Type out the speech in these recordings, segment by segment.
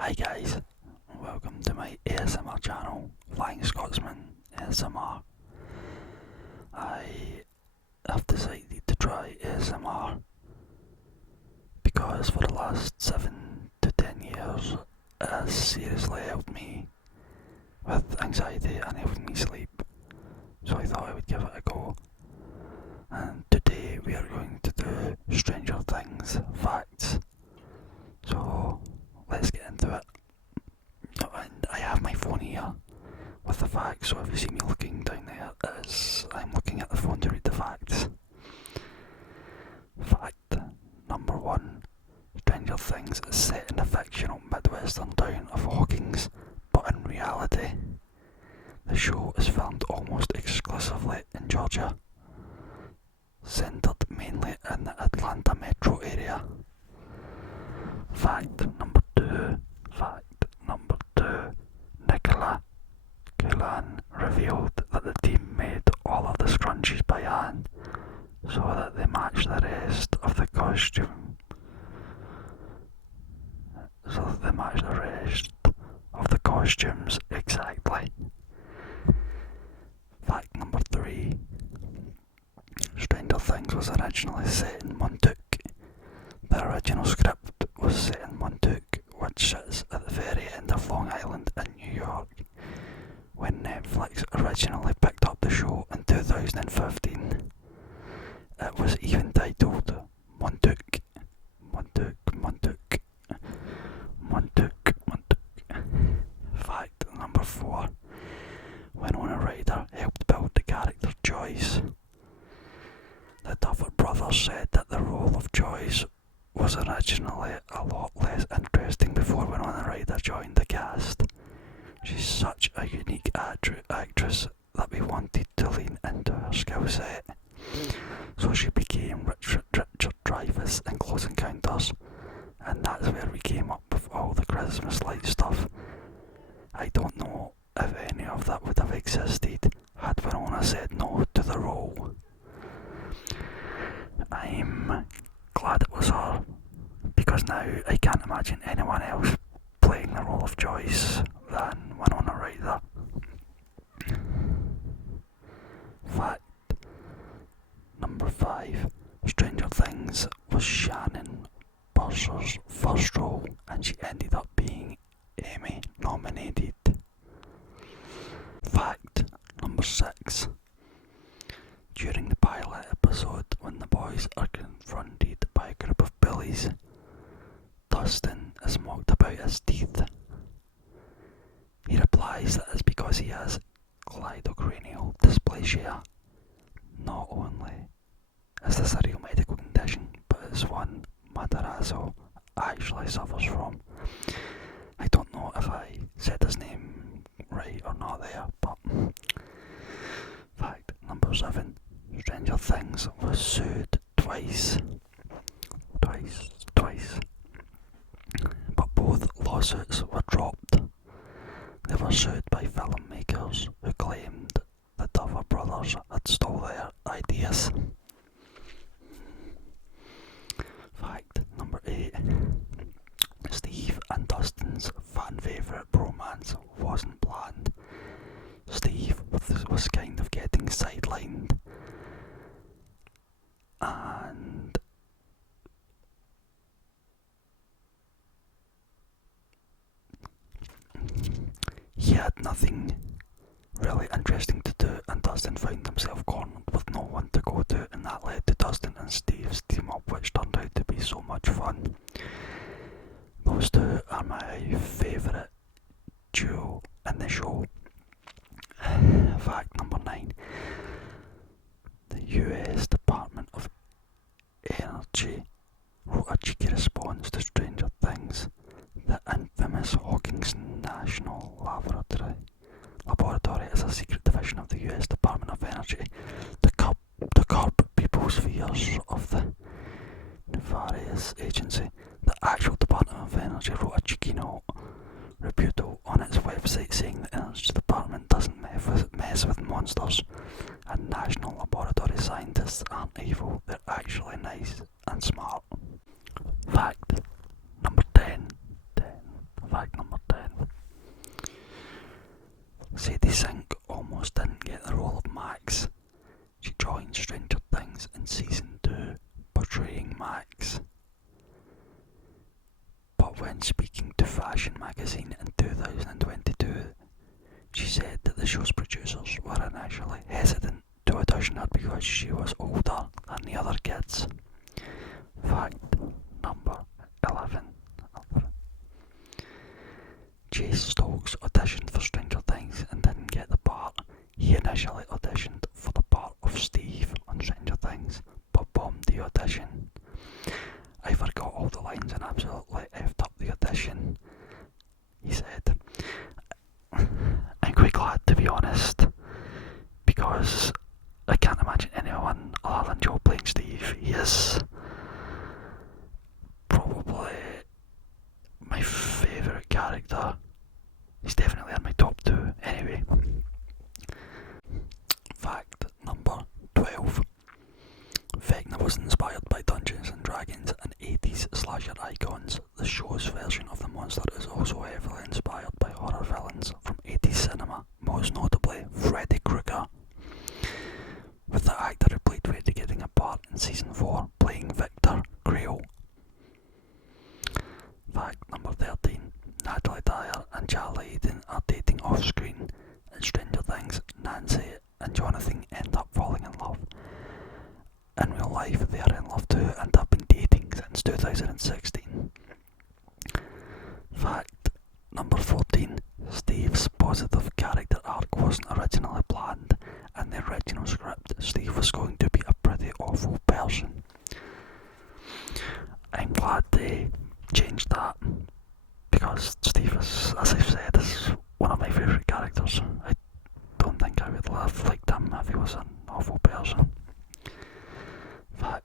Hi guys, welcome to my ASMR channel, Flying Scotsman ASMR. I have decided to try ASMR because for the last 7 to 10 years it has seriously helped me with anxiety and helped me sleep, so I thought I would give it a go. And today we are going to do Stranger Things facts, so let's get into it. And I have my phone here with the facts, so if you see me looking down there, I'm looking at the phone to read the facts. Fact number 1. Stranger Things is set in the fictional Midwestern town of Hawkins, but in reality, the show is filmed almost exclusively in Georgia, centred mainly in the Atlanta metro area. Fact number 2. Nicola Coughlan revealed that the team made all of the scrunchies by hand so that they match the rest of the costume. Costumes exactly. Fact number 3. Stranger Things was originally set in Montauk. The original script was set in Montauk, which sits at the very end of Long Island in New York. When Netflix originally picked up the show in 2015, it was even titled Montauk. Fact number 4. Winona Ryder helped build the character Joyce. The Duffer Brothers said that the role of Joyce was originally a lot less interesting before Winona Ryder joined the cast. She's such a unique actress that we wanted to lean into her skill set. So she became Richard Dreyfuss in Close Encounters, and that's where we came up with all the Christmas light stuff. I don't know if any of that would have existed had Winona said no to the role. I'm glad it was her, because now I can't imagine anyone else playing the role of Joyce than Winona Ryder. Fact number 5. Stranger Things was Shannon Bursar's first role, and she ended up being Emmy nominated. Fact number 6. During the pilot episode, when the boys are confronted by a group of bullies, Dustin is mocked about his teeth. He replies that it's because he has cleidocranial dysplasia. Not only is this a real medical condition, but it's one Matarazzo actually suffers from. I don't know if I said his name right or not there, but fact number 7. Stranger Things was sued twice. But both lawsuits were dropped. They were sued by filmmakers who claimed the Duffer Brothers had stole their ideas. Fact number 8. Steve and Dustin's fan favourite bromance wasn't planned. Steve was kind of getting sidelined, and he had nothing really interesting to do, and Dustin found himself cornered with no one to go to, and that led to Dustin and Steve's team up, which turned out to be so much fun. Those two are my favourite duo in the show. Fact number 9. The US Department of Energy wrote a cheeky response to Stranger Things. The infamous Hawkins National Laboratory is a secret division of the US Department of Energy to curb people's fears of the nefarious agency. The actual Department of Energy wrote a cheeky note rebuttal on its website saying the Energy Department doesn't mess with monsters, and National Laboratory scientists aren't evil, they're actually nice and smart. Fact number 10. Fact when speaking to Fashion Magazine in 2022, she said that the show's producers were initially hesitant to audition her because she was older than the other kids. Fact number 11. Chase Stokes auditioned for Stranger Things and didn't get the part. He initially auditioned for the part of Steve on Stranger Things, but bombed the audition. I forgot all the lines and absolutely effed up the audition, he said. I'm quite glad, to be honest, because I can't imagine anyone other than Joe playing Steve. He is probably my favourite character. He's definitely in my top 2 anyway. Fact number 12. Vecna was inspired by Dungeons and Dragons and 80s slasher icons. The show's version of the monster is also heavily inspired by horror villains from 80s cinema, most notably Freddy Krueger, with the actor who played Freddy getting a part in season 4 playing Victor Creel. Fact number 13. Natalie Dyer and Charlie Aiden are dating off screen. In Stranger Things, Nancy and Jonathan end up falling in love. In real life, they are in love too and have been dating since 2016. Fact number 14. Steve's positive character arc wasn't originally planned. In the original script, Steve was going to be a pretty awful person. I'm glad they changed that, because Steve is, as I've said, is one of my favourite characters. I don't think I would have liked him if he was an awful person. Fact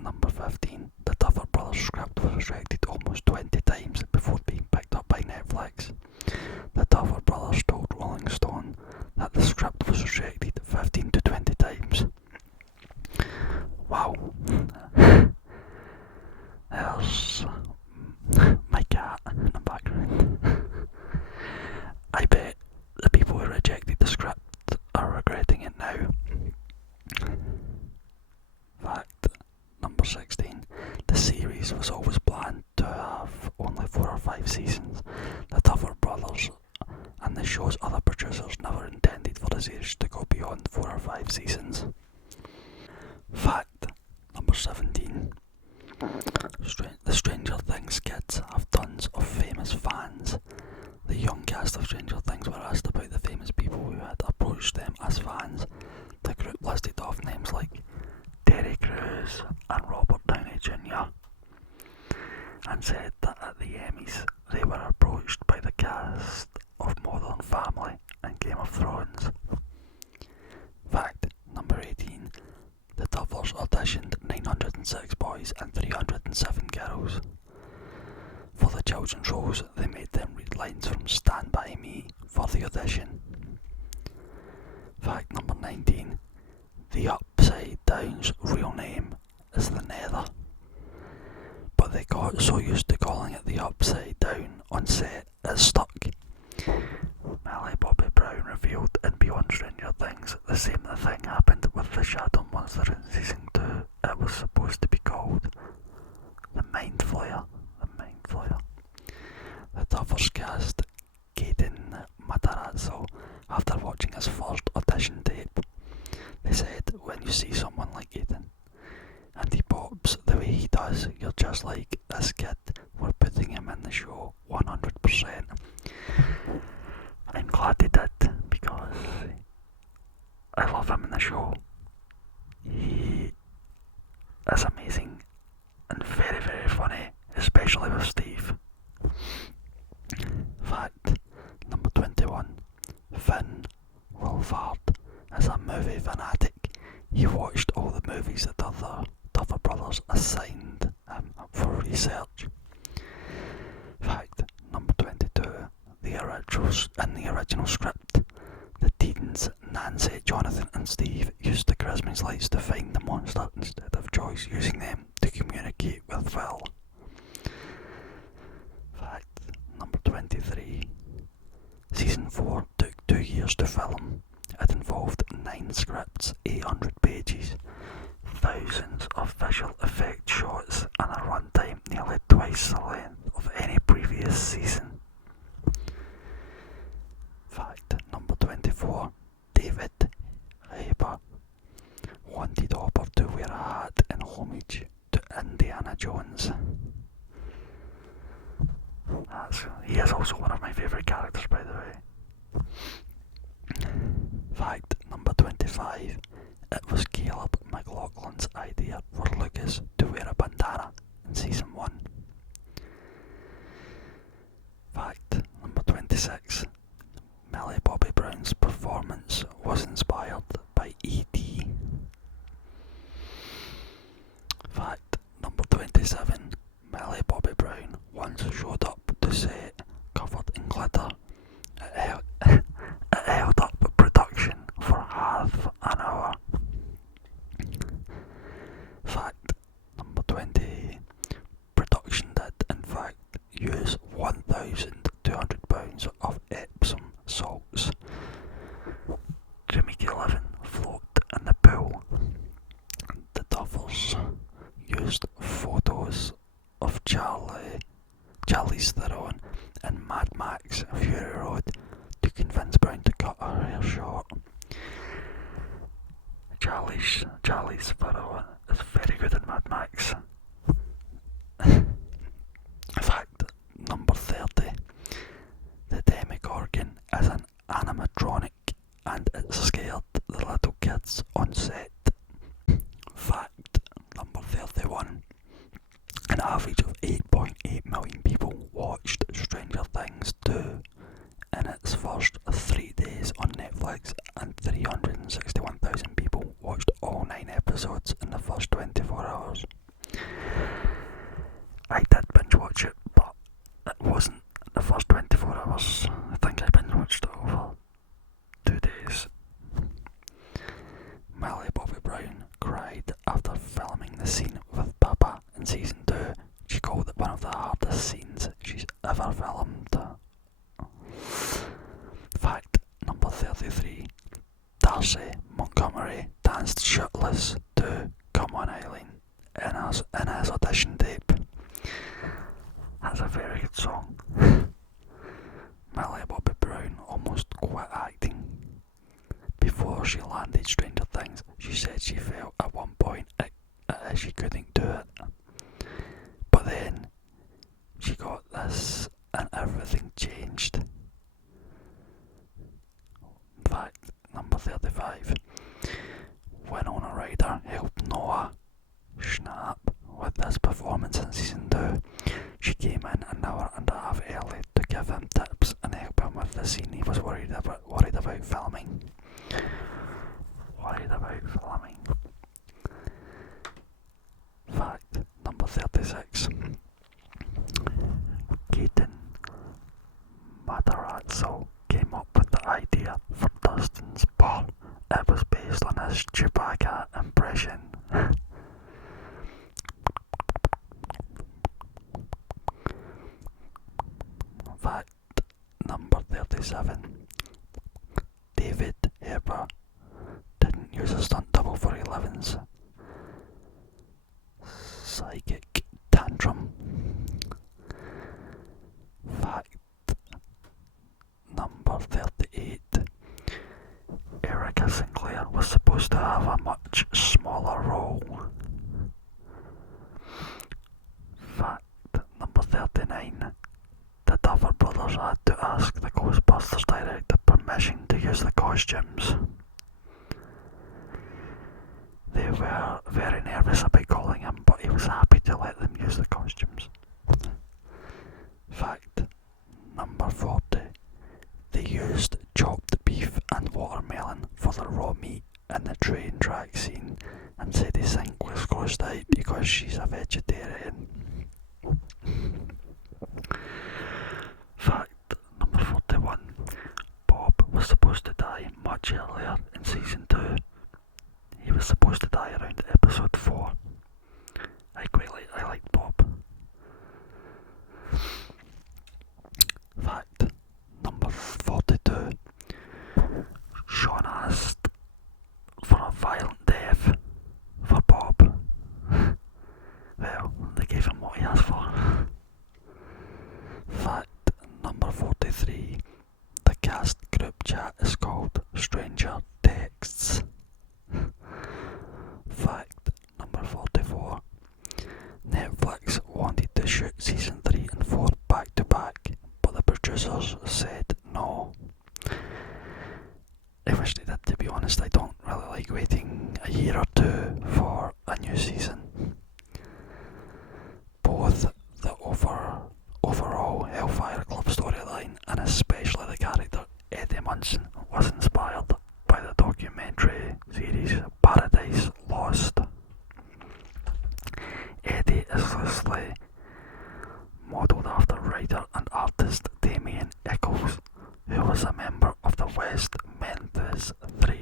number 15. The Duffer Brothers script was rejected almost 20 times before being picked up by Netflix. The Duffer Brothers told Rolling Stone that the script was rejected 15 to 20 times. Wow. There's my cat in the background. I bet the people who rejected the script are regretting it now. Fact number 16. The series was always planned to have only 4 or 5 seasons. The Duffer Brothers and the show's other producers never intended for the series to go beyond 4 or 5 seasons. Fact number 17. The Stranger Things kids have tons of famous fans. The young cast of Stranger Things were asked about the famous people who had approached them as fans. The group listed off names like Terry Crews and Robert Downey Jr. and said that at the Emmys they were approached by the cast of Modern Family and Game of Thrones. Fact number 18. The Duffers auditioned 906 boys and 307 girls. For the children's roles, they made them read lines from Stand By Me for the audition. Fact number 19. The Upside Down's real name is the Nether, but they got so used to calling it the Upside Down on set it stuck. Millie Bobby Brown revealed in Beyond Stranger Things the same thing happened with the Shadow Monster in season 2. It was supposed to be called the Mind Flayer. The Duffers cast Gaten Matarazzo after watching his first audition tape. They said, when you see someone like Gaten and he pops the way he does, you're just like this kid. We're putting him in the show 100%. I'm glad they did, because I love him in the show. He is amazing and very, very funny, especially with Steve. Fact number 21. Finn Wolfhard is a movie fanatic. He watched all the movies that the Duffer Brothers assigned him for research. Fact number 22. In the original script, the teens Nancy, Jonathan and Steve used the Christmas lights to find the monster instead of Joyce using them to communicate with Phil. Fact number 23. Season 4 took 2 years to film. It involved 9 scripts, 800 pages, thousands of visual effect shots and a runtime nearly twice the length of this season. Fact number 24. David Harbour wanted Hopper to wear a hat in homage to Indiana Jones. He is also one of my favourite characters, by the way. Fact number 25. It was Caleb McLaughlin's idea for Lucas to wear a bandana in season 1. Fact number 26. Millie Bobby Brown's performance was inspired by E.T. Fact number 27. Millie Bobby Brown once showed up to set covered in glitter. It held up production for half an hour. Fact number 20. Production did in fact use 1,200 pounds of Epsom salts to make 11 float in the pool. The Duffers used photos of Charlize Theron and Mad Max Fury Road to convince Brown to cut her hair short. Charlize Theron is very good in Mad Max. Fact number 30. The Demogorgon is an animatronic and it scared the little kids on set. Fact number 31. An average of 8.8 million people watched Stranger Things 2 in its first 3 days on Netflix, and 361,000 people watched all 9 episodes in the first 24 hours. I did binge watch it, but it wasn't the first 24 hours. I think I binge watched it over 2 days. Millie Bobby Brown cried after filming the scene with Papa in season 2. She called it one of the hardest scenes she's ever filmed. Fact number 33. Darcy Montgomery danced shirtless to Come On Eileen in his audition tape. That's a very good song. Millie Bobby Brown almost quit acting. Before she landed Stranger Things, she said she felt at one point she couldn't do it. But then she got this and everything changed. Fact number 35. Winona Ryder helped Noah Schnapp with this performance in season 2. She came in an hour and a half early to give him tips and help him with the scene he was worried about filming. Fact number 36. Gaten Matarazzo came up with the idea for Dustin's ball. It was based on his Chewbacca impression. Fact number 37. David Harbour didn't use a stunt double for 11's psychic tantrum. Fact number 38. Erica Sinclair was supposed to have a much smaller role. Fact number 39. The Duffer Brothers had to ask the Ghostbusters director permission to use the costumes. They were very nervous about calling him, but he was happy to let them use the costumes. Fact number 40. They used chopped beef and watermelon for the raw meat in the train track scene, and Sadie Sink was closed out because she's a vegetarian. Fact number 41. Bob was supposed to die much earlier in season 2. He was supposed to die around episode 4. I liked Bob. Fact number 42. Sean asked for a violent death for Bob. Well, the Snapchat is called Stranger Texts. Fact number 44. Netflix wanted to shoot season 3 and 4 back to back, but the producers said no. I wish they did, to be honest. I don't really like waiting a year or two for a new season. Both the overall Hellfire Club storyline and especially the character Eddie Munson was inspired by the documentary series Paradise Lost. Eddie is loosely modelled after writer and artist Damien Eccles, who was a member of the West Memphis 3.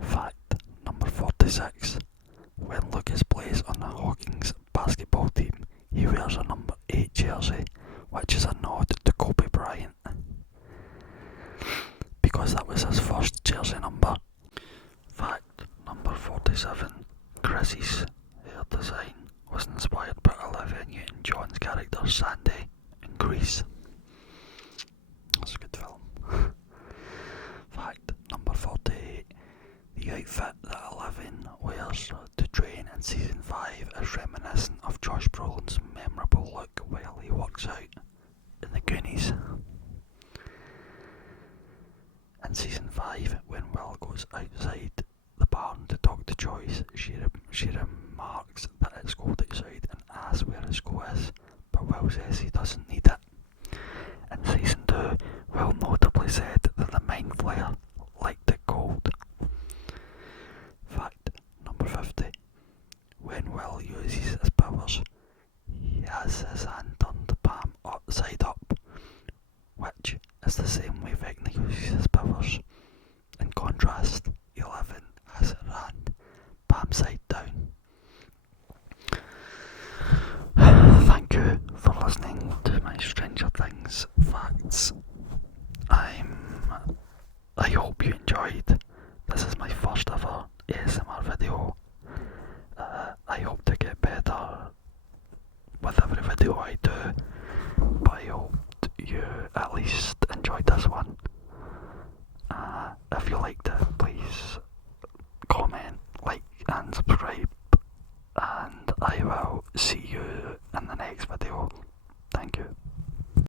Fact number 46. When Lucas plays on the Hawkins basketball team, he wears a number 8 jersey, which is a nod to Kobe Bryant, because that was his first jersey number. Fact number 47. Chrissy's hair design was inspired by Olivia Newton-John's character Sandy in Grease. That's a good film. Fact number 48. The outfit that Eleven wears to train in season 5 is reminiscent of Josh Brolin's memorable look while he works out in the Goonies. In season 5, when Will goes outside the barn to talk to Joyce, she remarks that it's cold outside and asks where his coat is, but Will says he doesn't need it.